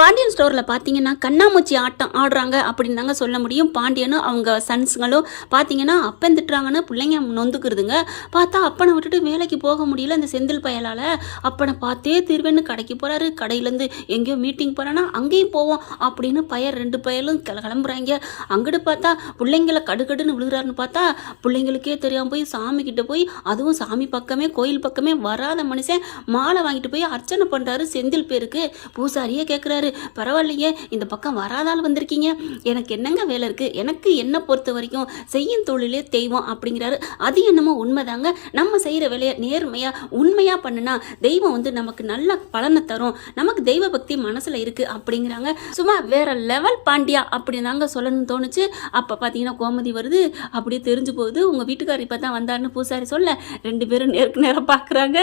பாண்டியன் ஸ்டோரில் பார்த்தீங்கன்னா கண்ணாமூச்சி ஆட்டம் ஆடுறாங்க அப்படின்னு தாங்க சொல்ல முடியும். பாண்டியனும் அவங்க சன்ஸுங்களும் பார்த்தீங்கன்னா அப்பன் திட்டுறாங்கன்னு பிள்ளைங்க நொந்துக்குறதுங்க. பார்த்தா அப்பனை விட்டுட்டு வேலைக்கு போக முடியல இந்த செந்தில் பயலால். அப்பனை பார்த்தே தீர்வேன்னு கடைக்கு போகிறாரு. கடையிலேருந்து எங்கேயோ மீட்டிங் போகிறான்னா அங்கேயும் போவோம் அப்படின்னு ரெண்டு பயலும் கிளம்புறாங்க. அங்கிட்டு பார்த்தா பிள்ளைங்களை கடுகடுன்னு விழுகிறாருன்னு பார்த்தா பிள்ளைங்களுக்கே தெரியாமல் போய் சாமி கிட்ட போய், அதுவும் சாமி பக்கமே கோயில் பக்கமே வராத மனுஷன் மாலை வாங்கிட்டு போய் அர்ச்சனை பண்ணுறாரு செந்தில் பேருக்கு. பூசாரியே கேட்குறாரு, பரவாயில்லையே இந்த பக்கம் வராதால் வந்திருக்கீங்க, எனக்கு என்னங்க வேலை இருக்குது, எனக்கு என்ன பொறுத்த வரைக்கும் செய்யும் தொழிலே தெய்வம் அப்படிங்கிறாரு. அது என்னமோ உண்மைதாங்க. நம்ம செய்கிற வேலையை நேர்மையாக உண்மையாக பண்ணுனா தெய்வம் நமக்கு நல்ல பலனை தரும், நமக்கு தெய்வ பக்தி மனசில் இருக்குது அப்படிங்கிறாங்க. சும்மா வேற லெவல் பாண்டியா அப்படின்னு தாங்க சொல்லணும்னு தோணுச்சு. அப்போ பார்த்தீங்கன்னா கோமதி வருது, அப்படியே தெரிஞ்சு போகுது உங்கள் வீட்டுக்காரர் இப்போ தான் வந்தாருன்னு பூசாரி சொல்ல ரெண்டு பேரும் நேருக்கு நேரம் பார்க்குறாங்க.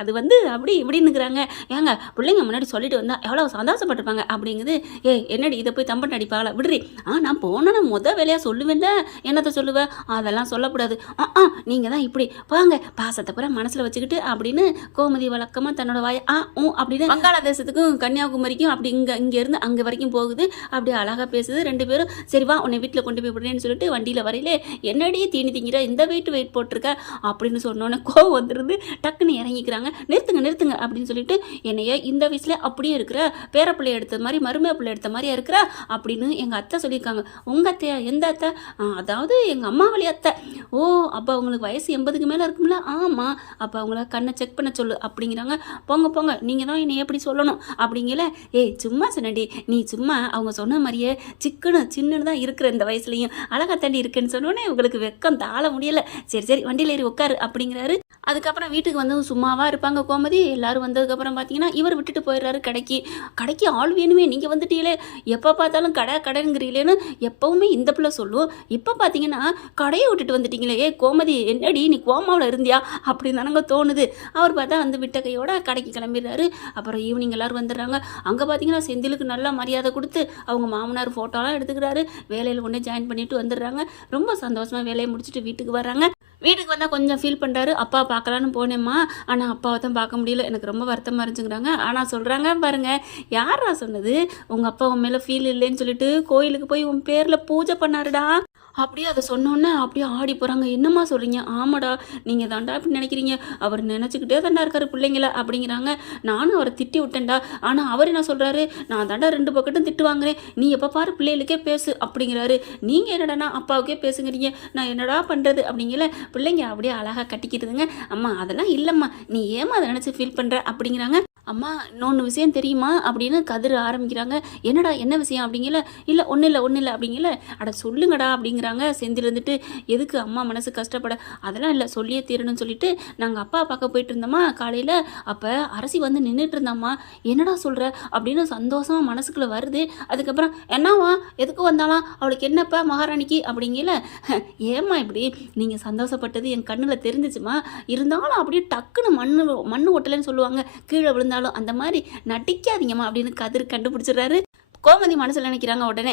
அது அப்படி இப்படின்னுக்குறாங்க. ஏங்க பிள்ளைங்க முன்னாடி சொல்லிட்டு வந்தா எவ்வளோ சந்தோஷப்பட்டிருப்பாங்க அப்படிங்குது. என்னடி இதை போய் தம்பன் அடிப்பாங்களா விடுறி. நான் போனேன்னு வேலையாக சொல்லுவேன்ல, என்னத்தை சொல்லுவேன், அதெல்லாம் சொல்லக்கூடாது. நீங்கள் தான் இப்படி வாங்க பாசத்தை பூரா மனசில் வச்சுக்கிட்டு அப்படின்னு கோமதி வழக்கமாக தன்னோட வாய அப்படின்னு வங்காளதேசத்துக்கும் கன்னியாகுமரிக்கும் அப்படி இங்கேருந்து அங்கே வரைக்கும் போகுது. அப்படி அழகாக பேசுது. ரெண்டு பேரும் சரி வா உன்னை வீட்டில் கொண்டு போய் விடுறேன்னு சொல்லிட்டு வண்டியில் வரையிலே என்னடி தீனி திங்கிற இந்த வெயிட் போட்டிருக்க அப்படின்னு சொன்னோன்னே கோவம் வந்துடுது. டக்குன்னு இறங்கிக்கிறாங்க. நிறுத்துங்க அப்படின்னு சொல்லிட்டு என்னைய இந்த வயசுல அப்படியே இருக்கிற பேரப்பிள்ளை எடுத்த மாதிரி மருமே பிள்ளை எடுத்த மாதிரியா இருக்கிற அப்படின்னு எங்கள் அத்தை சொல்லியிருக்காங்க. உங்கள் அத்தையா? எந்த அத்தை? அதாவது எங்கள் அம்மா வழி அத்தை. ஓ அப்போ அவங்களுக்கு வயசு 80க்கு மேலே இருக்கும்ல. ஆமாம், அப்போ அவங்கள கண்ணை செக் பண்ண சொல்லு அப்படிங்கிறாங்க. போங்க நீங்கள் தான் என்னை எப்படி சொல்லணும் அப்படிங்கல. சும்மா சொன்னடி, நீ சும்மா அவங்க சொன்ன மாதிரியே சின்னுன்னு தான் இருக்கிற இந்த வயசுலையும் அழகா தாண்டி இருக்குன்னு சொன்னோன்னே உங்களுக்கு வெக்கம் தாழ முடியலை. சரி வண்டியில் ஏறி உட்காரு அப்படிங்கிறாரு. அதுக்கப்புறம் வீட்டுக்கு வந்து சும்மாவாக இருப்பாங்க கோமதி. எல்லாரும் வந்ததுக்கப்புறம் பார்த்தீங்கன்னா இவர் விட்டுட்டு போயிடுறாரு கடைக்கு ஆள் வேணுமே, நீங்கள் வந்துட்டீங்களே, எப்போ பார்த்தாலும் கடைங்கிறீங்களேன்னு எப்போவுமே இந்த பிள்ளை சொல்லும். இப்போ பார்த்தீங்கன்னா கடையை விட்டுட்டு வந்துட்டீங்களே கோமதி, என்னடி நீ கோமாவில் இருந்தியா அப்படின்னு தானங்க தோணுது. அவர் பார்த்தா விட்ட கையோட கடைக்கு கிளம்பிடுறாரு. அப்புறம் ஈவினிங் எல்லோரும் வந்துடுறாங்க. அங்கே பார்த்தீங்கன்னா செந்திலுக்கு நல்லா மரியாதை கொடுத்து அவங்க மாமனார் ஃபோட்டோலாம் எடுத்துக்கிறாரு. வேலையில் கொண்டே ஜாயின் பண்ணிட்டு வந்துடுறாங்க. ரொம்ப சந்தோஷமாக வேலையை முடிச்சுட்டு வீட்டுக்கு வர்றாங்க. வீட்டுக்கு வந்தால் கொஞ்சம் ஃபீல் பண்ணுறாரு. அப்பா பார்க்கலான்னு போனேம்மா, ஆனால் அப்பாவை தான் பார்க்க முடியல, எனக்கு ரொம்ப வருத்தமாக இருந்துச்சுங்கிறாங்க. ஆனால் சொல்கிறாங்க பாருங்கள், யாரா சொன்னது உங்கள் அப்பா உன் மேலே ஃபீல் இல்லைன்னு சொல்லிட்டு கோயிலுக்கு போய் உன் பேரில் பூஜை பண்ணாருடா. அப்படியே அதை சொன்னோன்னே அப்படியே ஆடி போகிறாங்க. என்னம்மா சொல்கிறீங்க? ஆமாடா, நீங்கள் தாண்டா இப்படி நினைக்கிறீங்க, அவர் நினச்சிக்கிட்டே தாண்டா இருக்காரு பிள்ளைங்கள அப்படிங்கிறாங்க. நானும் அவரை திட்டி விட்டேன்டா, ஆனால் அவர் என்ன சொல்கிறாரு, நான் தாண்டா 2 பக்கட்டும் திட்டு வாங்குறேன், நீ எப்போ பாரு பிள்ளைகளுக்கே பேசு அப்படிங்கிறாரு. நீங்கள் என்னடானா அப்பாவுக்கே பேசுங்கிறீங்க, நான் என்னடா பண்ணுறது அப்படிங்கல. பிள்ளைங்க அப்படியே அழகாக கட்டிக்கிட்டுதுங்க. அம்மா அதெல்லாம் இல்லைம்மா, நீ ஏமா அதை நினச்சி ஃபீல் பண்ணுற அப்படிங்கிறாங்க. அம்மா இன்னொன்று விஷயம் தெரியுமா அப்படின்னு கதிர ஆரம்பிக்கிறாங்க. என்னடா என்ன விஷயம் அப்படிங்கல. இல்லை ஒன்றும் இல்லை அப்படிங்கல. அட சொல்லுங்கடா அப்படிங்கிறாங்க. செந்தில் எதுக்கு அம்மா மனசு கஷ்டப்பட, அதெல்லாம் இல்லை சொல்லியே தீரணும்னு சொல்லிட்டு நாங்கள் அப்பா பார்க்க போயிட்டு இருந்தோம்மா காலையில். அப்போ அரசி வந்து நின்றுட்டு இருந்தாம்மா. என்னடா சொல்கிற அப்படின்னு சந்தோஷமாக மனசுக்குள்ளே வருது. அதுக்கப்புறம் என்னவா எதுக்கு வந்தாலாம், அவளுக்கு என்னப்பா மகாராணிக்கு அப்படிங்கல. ஏம்மா இப்படி, நீங்கள் சந்தோஷப்பட்டது என் கண்ணில் தெரிஞ்சிச்சுமா, இருந்தாலும் அப்படியே டக்குன்னு மண்ணு ஒட்டலைன்னு சொல்லுவாங்க, கீழே விழுந்து அந்த மாதிரி நடிக்காதீங்கம்மா அப்படின்னு கதிர் கண்டுபிடிச்சிடுறாரு. கோமதி மனசில் நினைக்கிறாங்க உடனே,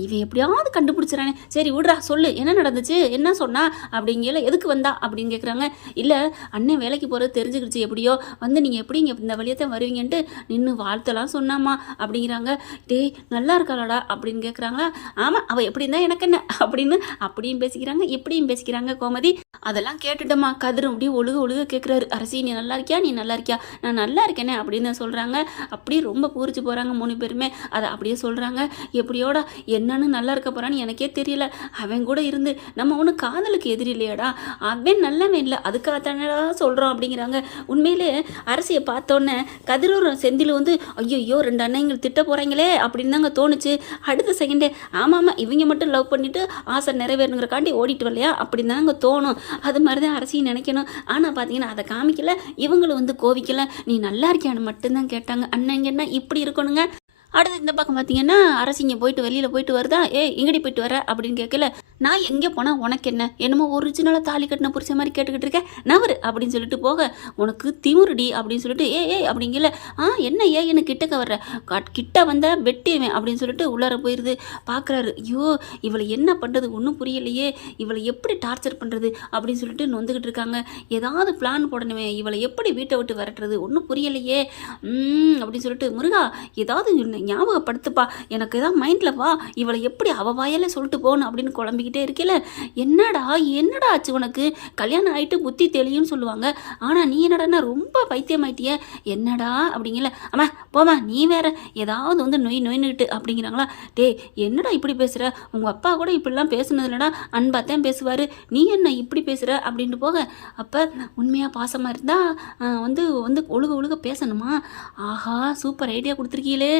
இவன் எப்படியாவது கண்டுபிடிச்சிடறானே, சரி விட்றா சொல்லு என்ன நடந்துச்சு, என்ன சொன்னா அப்படிங்கல. எதுக்கு வந்தா அப்படின்னு கேட்குறாங்க. இல்லை அண்ணன் வேலைக்கு போகிறது தெரிஞ்சுக்கிடுச்சு, எப்படியோ நீங்கள் எப்படி இங்கே இந்த வழியத்தை வருவீங்கன்ட்டு நின்று வாழ்த்தெல்லாம் சொன்னாமா அப்படிங்கிறாங்க. டேய் நல்லா இருக்காளடா அப்படின்னு கேட்குறாங்களா. ஆமாம் அவள் எப்படி இருந்தால் எனக்கு என்ன அப்படின்னு அப்படியும் பேசிக்கிறாங்க இப்படியும் பேசிக்கிறாங்க கோமதி. அதெல்லாம் கேட்டுட்டோமா. கதிரும் அப்படியே ஒழுக கேட்குறாரு. அரசி நீ நல்லா இருக்கியா, நீ நல்லா இருக்கியா, நான் நல்லா இருக்கேனே அப்படின்னு சொல்கிறாங்க. அப்படியே ரொம்ப பூரிச்சு போகிறாங்க 3 பேருமே. அதை அப்படியே சொல்கிறாங்க. எப்படியோட என்னன்னு நல்லா இருக்க போகிறான்னு எனக்கே தெரியல, அவன் கூட இருந்து நம்ம ஒன்று காதலுக்கு எதிரி இல்லையாடா, அவன் நல்லவன் இல்லை அதுக்காகத்தானடா சொல்கிறோம் அப்படிங்கிறாங்க. உண்மையிலே அரசியை பார்த்தோன்னே கதிரூர் செந்தில் ஐயோ 2 அண்ணங்கள் திட்ட போகிறாங்களே அப்படின்னு தாங்க தோணுச்சு. அடுத்த செகண்டே ஆமாம் இவங்க மட்டும் லவ் பண்ணிவிட்டு ஆசை நிறைவேறணுங்கிறக்காண்டி ஓடிட்டு வரலையா அப்படின்னு தாங்க தோணும். அது மாதிரி தான் அரசியும் நினைக்கணும். ஆனால் பார்த்தீங்கன்னா அதை காமிக்கல. இவங்களும் கோவிக்கல, நீ நல்லா இருக்கியான்னு மட்டும்தான் கேட்டாங்க. அண்ணங்கன்னா இப்படி இருக்கணுங்க. அடுத்து இந்த பக்கம் பார்த்தீங்கன்னா அரசிங்க வெளியில் போயிட்டு வருதா. எங்கடி போயிட்டு வர அப்படின்னு கேட்கல. நான் எங்கே போனால் உனக்கு என்ன, என்னமோ ஒரிஜினலாக தாலி கட்டின புரிச்ச மாதிரி கேட்டுக்கிட்டு இருக்கேன் நவரு அப்படின்னு சொல்லிட்டு போக, உனக்கு திமுருடி அப்படின்னு சொல்லிட்டு அப்படிங்கல. என்ன என்ன கிட்டக்க வர்ற, கிட்ட வந்த வெட்டிவேன் அப்படின்னு சொல்லிட்டு உள்ளார போயிடுது. பார்க்குறாரு, ஐயோ இவளை என்ன பண்ணுறது ஒன்றும் புரியலையே, இவளை எப்படி டார்ச்சர் பண்ணுறது அப்படின்னு சொல்லிட்டு நொந்துக்கிட்டு இருக்காங்க. ஏதாவது பிளான் போடணுமே, இவளை எப்படி வீட்டை விட்டு விரட்டுறது ஒன்றும் புரியலையே அப்படின்னு சொல்லிட்டு, முருகா ஏதாவது ஞாபகப்படுத்துப்பா, எனக்கு ஏதாவது மைண்டில் வா, இவளை எப்படி அவள் வாயால் சொல்லிட்டு போகணும் அப்படின்னு குழம்பிக்கிட்டே இருக்கல. என்னடா என்னடா ஆச்சு உனக்கு, கல்யாணம் ஆகிட்டு புத்தி தெளியும்னு சொல்லுவாங்க, ஆனால் நீ என்னடா ரொம்ப பைத்தியமாயிட்டிய என்னடா அப்படிங்கல. அம்மா போமா, நீ வேற ஏதாவது வந்து நொய் நொய்னுக்கிட்டு அப்படிங்கிறாங்களா. டே என்னடா இப்படி பேசுகிற, உங்கள் அப்பா கூட இப்படிலாம் பேசுனது இல்லைடா, அன்பாக தான் பேசுவார், நீ என்ன இப்படி பேசுகிற அப்படின்ட்டு போக. அப்போ உண்மையாக பாசமாக இருந்தால் வந்து வந்து ஒழுக ஒழுக பேசணுமா. ஆஹா சூப்பர் ஐடியா கொடுத்துருக்கீங்களே.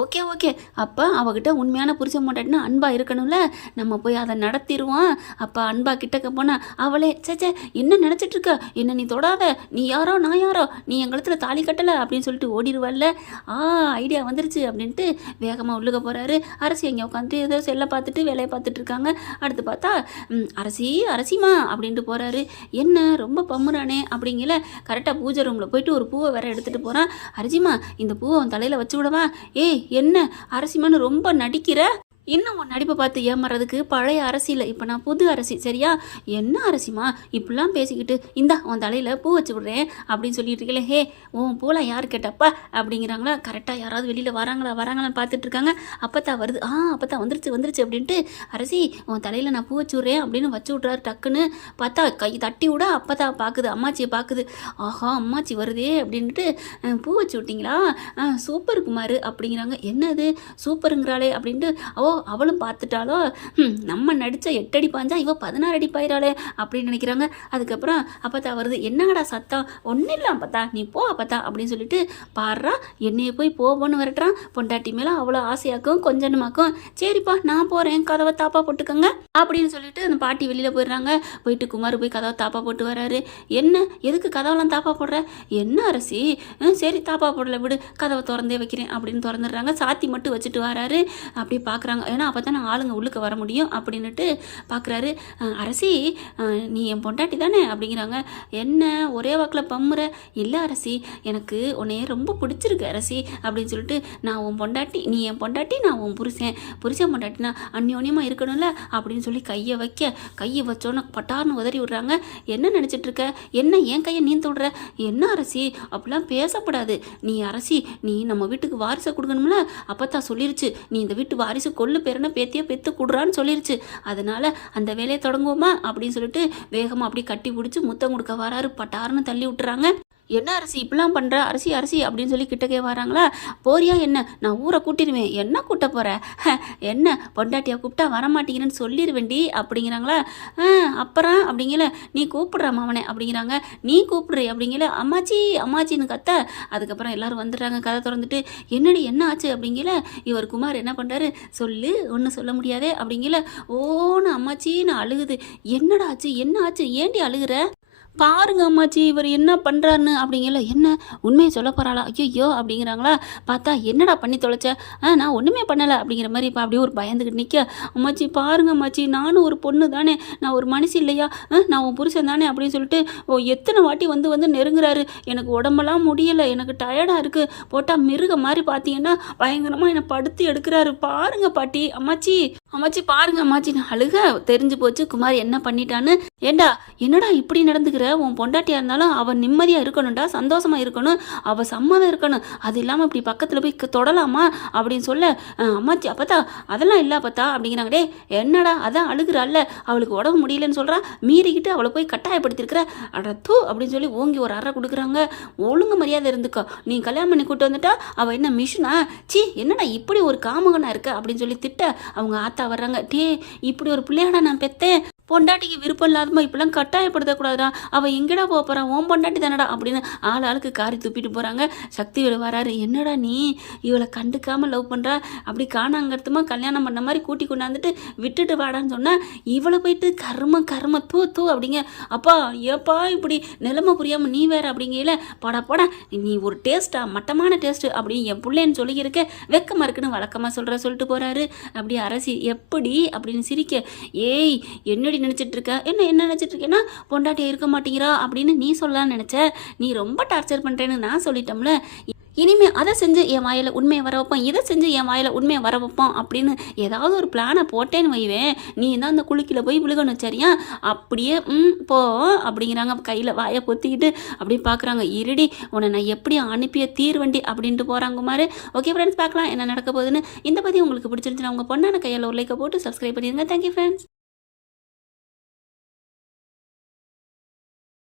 ஓகே ஓகே, அப்போ அவகிட்ட உண்மையான புருஷன் மாட்டாட்டினா அன்பா இருக்கணும்ல, நம்ம போய் அதை நடத்திடுவோம். அப்போ அன்பா கிட்டக்க போனால் அவளே சேச்சே என்ன நினச்சிட்டு இருக்க, என்ன நீ தொடாத, நீ யாரோ நான் யாரோ, நீ என் கழுத்தில் தாலி கட்டலை அப்படின்னு சொல்லிட்டு ஓடிடுவாள்ல. ஐடியா வந்துருச்சு அப்படின்ட்டு வேகமாக உள்ளுக போகிறாரு. அரசி அங்கே உட்காந்துட்டு ஏதோ செல்லை பார்த்துட்டு வேலையை பார்த்துட்டு இருக்காங்க. அடுத்து பார்த்தா அரசிமா அப்படின்ட்டு போகிறாரு. என்ன ரொம்ப பம்முறானே அப்படிங்கல. கரெக்டாக பூஜை ரூமில் போயிட்டு ஒரு பூவை வேற எடுத்துகிட்டு போகிறான். அரசிமா இந்த பூவை அவன் தலையில் வச்சு விடவா. ஏய் என்ன அரசிமான்னு ரொம்ப நடிக்கிற, இன்னும் உன் நடிப்பை பார்த்து ஏமாறதுக்கு பழைய அரசி இல்லை, இப்போ நான் புது அரசி சரியா. என்ன அரசிமா இப்படிலாம் பேசிக்கிட்டு, இந்தா உன் தலையில் பூ வச்சு விட்றேன் அப்படின்னு சொல்லிட்டு இருக்கல. ஹே உன் பூலாம் யார் கேட்டப்பா அப்படிங்கிறாங்களா. கரெக்டாக யாராவது வெளியில் வராங்களான்னு பார்த்துட்டு இருக்காங்க. அப்போத்தான் வருது. அப்போத்தான் வந்துருச்சு அப்படின்ட்டு, அரசி உன் தலையில் நான் பூ வச்சு விட்றேன் அப்படின்னு வச்சு விட்றாரு. டக்குன்னு பார்த்தா கை தட்டி விட அப்போத்தான் பார்க்குது, அம்மாச்சியை பார்க்குது. ஆஹா அம்மாச்சி வருதே அப்படின்ட்டு, பூ வச்சு விட்டிங்களா, சூப்பர் குமார் அப்படிங்கிறாங்க. என்னது சூப்பருங்கிறாளே அப்படின்ட்டு, அவளும் பார்த்துட்டாலோ, நம்ம நடித்த 8 அடி பாஞ்சா இவ 16 அடி பாயிறாளே அப்படின்னு நினைக்கிறாங்க. அதுக்கப்புறம் அப்பத்தா வருது. என்னங்கடா சத்தம், ஒன்றும் இல்லை அப்பத்தா நீ போ அப்பத்தா அப்படின்னு சொல்லிட்டு பாடுறா. என்னையை போய் போன்னு வரட்டுறான். பொண்டாட்டி மேலே அவ்வளோ ஆசையாக்கும் கொஞ்சமாக்கும். சரிப்பா நான் போகிறேன், கதவை தாப்பா போட்டுக்கோங்க அப்படின்னு சொல்லிட்டு அந்த பாட்டி வெளியில் போயிடுறாங்க. போயிட்டு குமார் போய் கதவை தாப்பா போட்டு வராரு. என்ன எதுக்கு கதவெல்லாம் தாப்பா போடுற, என்ன அரசி, சரி தாப்பா போடல விடு, கதவை திறந்தே வைக்கிறேன் அப்படின்னு திறந்துடுறாங்க. சாத்தி மட்டும் வச்சுட்டு வராரு. அப்படி பார்க்குறாங்க, ஏன்னா அப்போ தான் ஆளுங்க உள்ளுக்க வர முடியும் அப்படின்னுட்டு பார்க்குறாரு. அரசி நீ என் பொண்டாட்டி தானே அப்படிங்கிறாங்க. என்ன ஒரே வாக்கில் பம்முற. இல்லை அரசி எனக்கு உன்னைய ரொம்ப பிடிச்சிருக்கு அரசி அப்படின்னு சொல்லிட்டு, நான் உன் பொண்டாட்டி, நீ என் பொண்டாட்டி, நான் உன் புருஷன் பொண்டாட்டினா அந்யோன்யமாக இருக்கணும்ல அப்படின்னு சொல்லி கையை வச்சோன்னே பட்டார்னு உதறி விடுறாங்க. என்ன நினச்சிட்டு இருக்க, என்ன என் கையை நீ தொடுற, என்ன அரசி அப்படிலாம் பேசக்கூடாது, நீ அரசி நீ நம்ம வீட்டுக்கு வாரிசை கொடுக்கணும்ல, அப்பத்தான் சொல்லிருச்சு நீ இந்த வீட்டு வாரிசு கொள்ளு பேரனை பேத்தியை பெற்று கொடுறான்னு சொல்லிருச்சு, அதனால அந்த வேலையை தொடங்குவோமா அப்படின்னு சொல்லிட்டு வேகமாக அப்படி கட்டி பிடிச்சி முத்தம் கொடுக்க வராரு. பட்டாருன்னு தள்ளி விட்டுறாங்க. என்ன அரசி இப்படிலாம் பண்ணுற, அரசி அப்படின்னு சொல்லி கிட்டக்கே வராங்களா. போறியா என்ன, நான் ஊரை கூட்டிடுவேன், என்ன கூட்ட போகிற, என்ன பொண்டாட்டியா கூப்பிட்டா வரமாட்டேங்கிறேன்னு சொல்லிடுவேண்டி அப்படிங்கிறாங்களா. அப்புறம் அப்படிங்கல, நீ கூப்பிடுற மாமனே அப்படிங்கிறாங்க. நீ கூப்பிடுற அப்படிங்கல, அம்மாச்சின்னு கத்த. அதுக்கப்புறம் எல்லாரும் வந்துடுறாங்க. கதை திறந்துட்டு, என்னடி என்ன ஆச்சு அப்படிங்கல. இவர் குமார் என்ன பண்ணுறாரு, சொல்லு ஒன்றும் சொல்ல முடியாதே அப்படிங்கல. ஓன்னு அம்மாச்சி நான் அழுகுது. என்னடா ஆச்சு, என்ன ஆச்சு, ஏண்டி அழுகுற, பாருங்க அம்மாச்சி இவர் என்ன பண்ணுறாருன்னு அப்படிங்கல. என்ன உண்மையை சொல்ல போகிறாளா, ஐயோ அப்படிங்கிறாங்களா. பார்த்தா என்னடா பண்ணி தொலைச்ச, நான் ஒன்றுமே பண்ணலை அப்படிங்கிற மாதிரி இப்போ அப்படியே ஒரு பயந்துக்கிட்டு நிற்க. அம்மாச்சி பாருங்க அம்மாச்சி, நானும் ஒரு பொண்ணு தானே, நான் ஒரு மனுஷி இல்லையா, நான் உன் புருஷன் தானே அப்படின்னு சொல்லிட்டு எத்தனை வாட்டி வந்து நெருங்குறாரு. எனக்கு உடம்பெல்லாம் முடியலை, எனக்கு டயர்டாக இருக்குது, போட்டால் மிருக மாதிரி பார்த்தீங்கன்னா பயங்கரமாக என்னை படுத்து எடுக்கிறாரு. பாருங்க பாட்டி, அம்மாச்சி பாருங்க அம்மாச்சி நான் அழுக. தெரிஞ்சு போச்சு குமார் என்ன பண்ணிட்டான்னு. ஏண்டா என்னடா இப்படி நடந்துக்கிற, உன் பொண்டாட்டியாக இருந்தாலும் அவள் நிம்மதியாக இருக்கணும்டா, சந்தோஷமாக இருக்கணும், அவள் சம்மதம் இருக்கணும், அது இல்லாமல் இப்படி பக்கத்தில் போய் தொடலாமா அப்படின்னு சொல்ல. அம்மாச்சி அப்பத்தா அதெல்லாம் இல்லை அப்பத்தா அப்படிங்கிறாங்க. டே என்னடா அதான் அழுகிறாள்ல, அவளுக்கு உடம்பு முடியலன்னு சொல்கிறா, மீறிக்கிட்டு அவளை போய் கட்டாயப்படுத்திருக்கிற, அடத்தூ அப்படின்னு சொல்லி ஓங்கி ஒரு அறை கொடுக்குறாங்க. ஒழுங்கு மரியாதை இருந்துக்கோ, நீ கல்யாணம் பண்ணி கூட்டு வந்துட்டா அவள் என்ன மிஷினா, என்னடா இப்படி ஒரு காமகனா இருக்க அப்படின்னு சொல்லி திட்ட. அவங்க ஆத்தா வர்றாங்க. டே இப்படி ஒரு பிள்ளையாடா நான் பெத்தேன், பொண்டாட்டிக்கு விருப்பம் இல்லாதமா இப்பெல்லாம் கட்டாயப்படுத்தக்கூடாதுடா, அவள் எங்கடா போக போகிறான், ஓன் பொண்டாட்டி தானடா அப்படின்னு ஆளுக்கு காரி துப்பிட்டு போகிறாங்க. சக்திவேல் வராரு. என்னடா நீ இவளை கண்டுக்காமல் லவ் பண்ணுறா, அப்படி காணாங்கருத்துமா கல்யாணம் பண்ண மாதிரி கூட்டி கொண்டாந்துட்டு விட்டுட்டு வாடான்னு சொன்னால் இவளை போயிட்டு கர்ம தூ அப்படிங்க. அப்பா ஏப்பா இப்படி நிலைமை புரியாமல் நீ வேற அப்படிங்கல, போடா நீ ஒரு டேஸ்ட்டா மட்டமான டேஸ்ட்டு அப்படின்னு என் பிள்ளைன்னு சொல்லியிருக்க, வெக்கமாக இருக்குன்னு வழக்கமாக சொல்லிட்டு போகிறாரு. அப்படி அரசி எப்படி அப்படின்னு சிரிக்க. ஏய் என்னடி நினச்சிட்டு இருக்க, என்ன நினச்சிட்டு இருக்கேன்னா பொண்டாட்டியா இருக்க மாட்டேங்கிறா அப்படின்னு நீ சொல்லலான்னு நினச்ச, நீ ரொம்ப டார்ச்சர் பண்ணுறேன்னு நான் சொல்லிட்டோம்ல, இனிமேல் அதை செஞ்சு என் வாயில் உண்மையை வர வைப்போம், இதை செஞ்சு என் வாயில் உண்மையை வர வைப்போம் அப்படின்னு ஏதாவது ஒரு பிளானை போட்டேன்னு வைவேன், நீ தான் அந்த குளிக்கில் போய் விழுகணும் சரியா? அப்படியே போ அப்படிங்கிறாங்க. கையில் வாயை பொத்திக்கிட்டு அப்படியே பார்க்குறாங்க. இருடி உன்னை நான் எப்படி அனுப்பிய தீர்வண்டி அப்படின்ட்டு போகிறாங்க குமார். ஓகே ஃப்ரெண்ட்ஸ், பார்க்கலாம் என்ன நடக்க போகுதுன்னு. இந்த பற்றி உங்களுக்கு பிடிச்சிருந்துச்சுன்னா உங்கள் பொண்ணான கையில் ஒரு லைக்கை போட்டு சப்ஸ்கிரைப் பண்ணிடுங்க. Thank you friends.